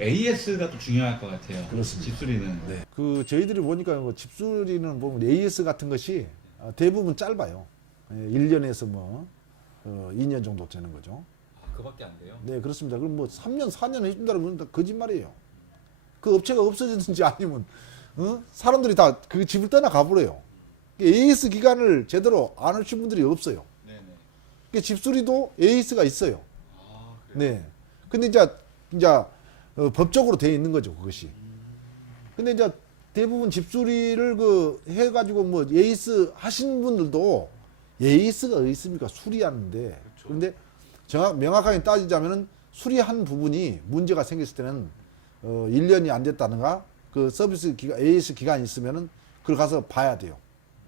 AS가 또 중요할 것 같아요. 그렇습니다. 집수리는. 네. 그 저희들이 보니까 뭐 집수리는 보면 AS 같은 것이 대부분 짧아요. 1년에서 뭐 2년 정도 되는 거죠. 아, 그밖에 안 돼요? 네, 그렇습니다. 그럼 뭐 3년, 4년 해준다는 건 다 거짓말이에요. 그 업체가 없어지든지 아니면 사람들이 다 그 집을 떠나가 버려요. AS 기간을 제대로 안 하신 분들이 없어요. 네네. 그러니까 집수리도 AS가 있어요. 아, 그래요? 네. 근데 이제 법적으로 되어 있는 거죠, 그것이. 근데 이제 대부분 집수리를 해가지고 뭐 AS 하신 분들도 AS가 어디 있습니까? 수리하는데. 그런데 명확하게 따지자면은 수리한 부분이 문제가 생겼을 때는 1년이 안 됐다든가 그 서비스 기간, AS 기간이 있으면은 그걸 가서 봐야 돼요.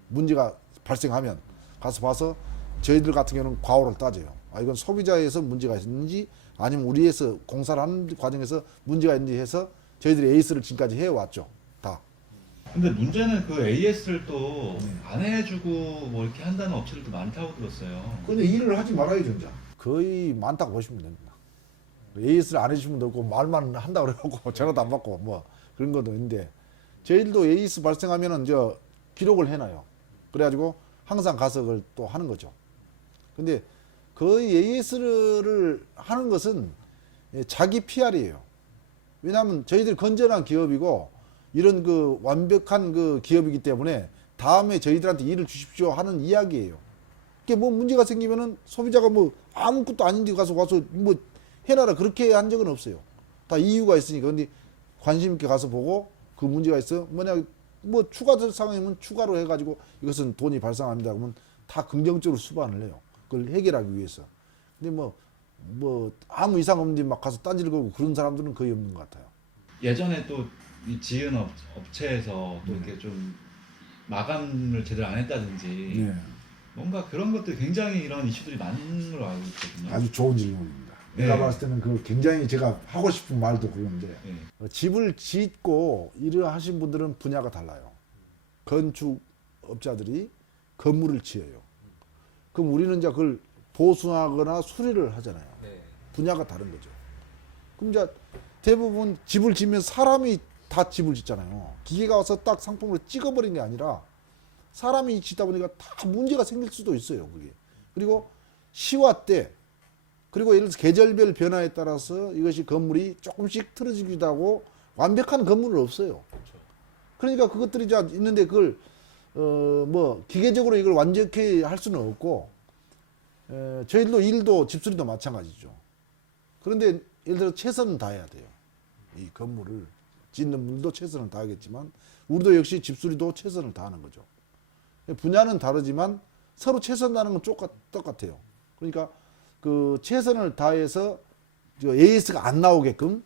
문제가 발생하면 가서 봐서 저희들 같은 경우는 과오를 따져요. 아, 이건 소비자에서 문제가 있는지 아니면 우리에서 공사를 하는 과정에서 문제가 있는지 해서 저희들이 AS를 지금까지 해왔죠. 다. 근데 문제는 그 AS를 또 안 해주고 뭐 이렇게 한다는 업체들도 많다고 들었어요. 근데 일을 하지 말아야죠, 이제. 거의 많다고 보시면 됩니다. AS를 안 해주시면 되고 말만 한다고 그래갖고 전화도 안 받고 뭐 그런 것도 있는데 저희들도 AS 발생하면은 기록을 해놔요. 그래가지고 항상 가서 그걸 또 하는 거죠. 근데 거의 AS를 하는 것은 자기 PR이에요. 왜냐하면 저희들 건전한 기업이고 이런 그 완벽한 그 기업이기 때문에 다음에 저희들한테 일을 주십시오 하는 이야기예요. 그게 뭐 문제가 생기면은 소비자가 뭐 아무것도 아닌데 와서 뭐 해놔라 그렇게 한 적은 없어요. 다 이유가 있으니까. 근데 관심 있게 가서 보고 그 문제가 있어 뭐냐 뭐 추가 상황이면 추가로 해가지고 이것은 돈이 발생합니다. 그러면 다 긍정적으로 수반을 해요. 그걸 해결하기 위해서. 근데 뭐 아무 이상 없는데 막 가서 딴지를 걸고 그런 사람들은 거의 없는 것 같아요. 예전에 또 이 지은 업체에서 또 이렇게 좀 마감을 제대로 안 했다든지 네. 뭔가 그런 것들 굉장히 이런 이슈들이 많은 걸로 알고 있거든요. 아주 좋은 질문입니다. 네. 내가 봤을 때는 그 굉장히 제가 하고 싶은 말도 그건데 네. 집을 짓고 일을 하신 분들은 분야가 달라요. 건축업자들이 건물을 지어요. 그럼 우리는 이제 그걸 보수하거나 수리를 하잖아요. 네. 분야가 다른 거죠. 그럼 이제 대부분 집을 지면 사람이 다 집을 짓잖아요. 기계가 와서 딱 상품으로 찍어버린 게 아니라 사람이 짓다 보니까 다 문제가 생길 수도 있어요. 그게. 그리고 시와 때 그리고 예를 들어서 계절별 변화에 따라서 이것이 건물이 조금씩 틀어지기도 하고 완벽한 건물은 없어요. 그러니까 그것들이 이제 있는데 그걸 뭐 기계적으로 이걸 완벽히 할 수는 없고 저희들도 일도 집수리도 마찬가지죠. 그런데 예를 들어 최선은 다해야 돼요. 이 건물을 짓는 분도 최선을 다하겠지만 우리도 역시 집수리도 최선을 다하는 거죠. 분야는 다르지만 서로 최선 다하는 건 똑같아요. 그러니까 그 최선을 다해서 AS가 안 나오게끔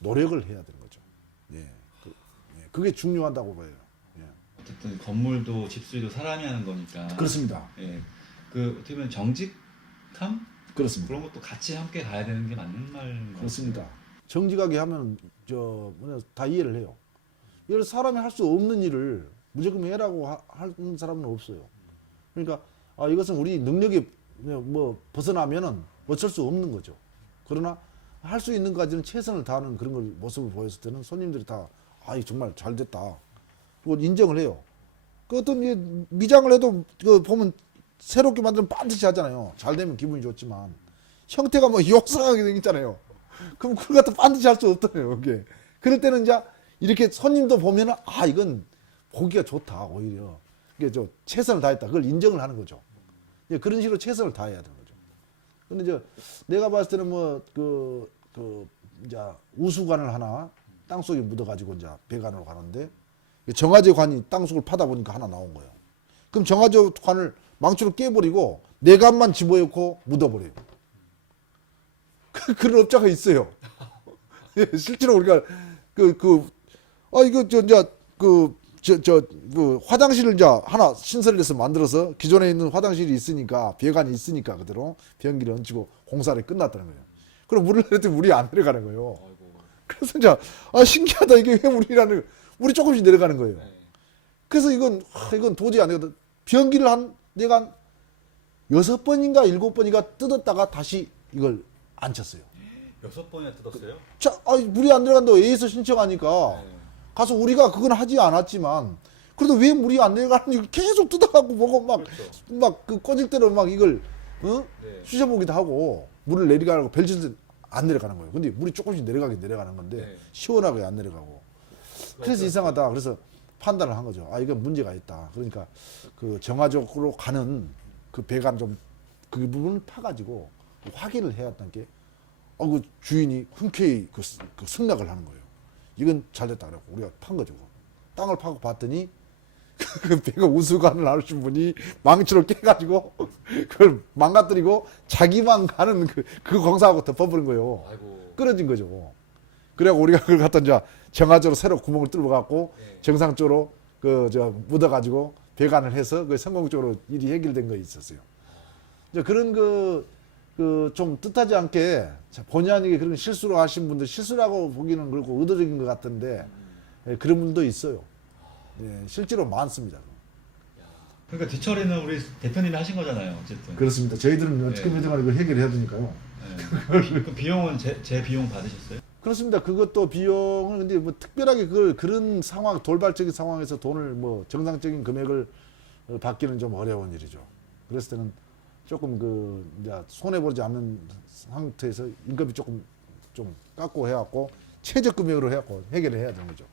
노력을 해야 되는 거죠. 예, 그게 중요하다고 봐요. 예. 어쨌든 건물도 집수리도 사람이 하는 거니까. 그렇습니다. 예. 그 어떻게 보면 정직함 그렇습니다. 그런 것도 같이 함께 가야 되는 게 맞는 말인 것 그렇습니다. 정직하게 하면 다 이해를 해요. 이걸 사람이 할 수 없는 일을 무조건 해라고 하는 사람은 없어요. 그러니까 이것은 우리 능력이 뭐 벗어나면은 어쩔 수 없는 거죠. 그러나 할 수 있는 까지는 최선을 다하는 그런 걸 모습을 보였을 때는 손님들이 다 정말 잘 됐다. 그걸 인정을 해요. 그 어떤 미장을 해도 보면 새롭게 만들면 반드시 하잖아요. 잘 되면 기분이 좋지만 형태가 뭐 욕상하게 생겼잖아요. 그럼 그걸 갖다 반드시 할 수 없잖아요. 그게. 그럴 때는 이제 이렇게 손님도 보면은 이건 보기가 좋다 오히려. 이게 최선을 다했다. 그걸 인정을 하는 거죠. 그런 식으로 최선을 다해야 되는 거죠. 근데 내가 봤을 때는 이제 우수관을 하나 땅속에 묻어가지고 이제 배관으로 가는데 정화제 관이 땅속을 파다 보니까 하나 나온 거예요. 그럼 정화제 관을 망치로 깨버리고 내관만 집어넣고 묻어버려요. 그런 업자가 있어요. 실제로 우리가 화장실을 이제 하나 신설을 해서 만들어서 기존에 있는 화장실이 있으니까 배관이 있으니까 그대로 변기를 얹히고 공사를 끝났다는 거예요. 그럼 물을 내렸더니 물이 안 내려가는 거예요. 그래서 이제 신기하다 이게 왜 물이 조금씩 내려가는 거예요. 그래서 이건 도저히 안 되거든. 변기를 내가 한 6번인가 7번인가 뜯었다가 다시 이걸 안 쳤어요. 6번이나 뜯었어요? 자, 물이 안 들어간다고 A에서 신청하니까 네. 가서 우리가 그건 하지 않았지만 그래도 왜 물이 안 내려가는지 계속 뜯어갖고 보고 막 그 꺼질 대로 막 이걸 네. 쑤셔보기도 하고 물을 내려가라고 벨치도 안 내려가는 거예요. 근데 물이 조금씩 내려가긴 내려가는 건데 네. 시원하게 안 내려가고 그래서 이상하다. 그래서 판단을 한 거죠. 이건 문제가 있다. 그러니까 그 정화적으로 가는 그 배관 좀 그 부분을 파가지고 확인을 해야 했던 게 그 주인이 흔쾌히 그 승낙을 하는 거예요. 이건 잘 됐다 그래고 우리가 판 거죠. 땅을 파고 봤더니 그 배가 우수관을 하신 분이 망치로 깨가지고 그걸 망가뜨리고 자기만 가는 그 공사하고 덮어버린 거예요. 아이고. 끊어진 거죠. 그래갖고 우리가 그걸 갖다 이제 정화적으로 새로 구멍을 뚫어갖고 네. 정상적으로 묻어가지고 배관을 해서 그 성공적으로 일이 해결된 거 있었어요. 이제 그런 좀 뜻하지 않게 본의 아니게 그런 실수로 하신 분들 실수라고 보기는 그렇고 의도적인 것 같은데 그런 분도 있어요. 예, 실제로 많습니다. 그러니까 뒤처리는 우리 대표님이 하신 거잖아요, 어쨌든. 그렇습니다. 저희들은 어떻게 네. 해도 이걸 해결해야 되니까요. 네. 그 비용은 제 비용 받으셨어요? 그렇습니다. 그것도 비용을 근데 뭐 특별하게 그런 상황 돌발적인 상황에서 돈을 뭐 정상적인 금액을 받기는 좀 어려운 일이죠. 그랬을 때는 조금 이제 손해 보지 않는 상태에서 임금이 조금 좀 깎고 해갖고 최저 금액으로 해갖고 해결을 해야 되는 거죠.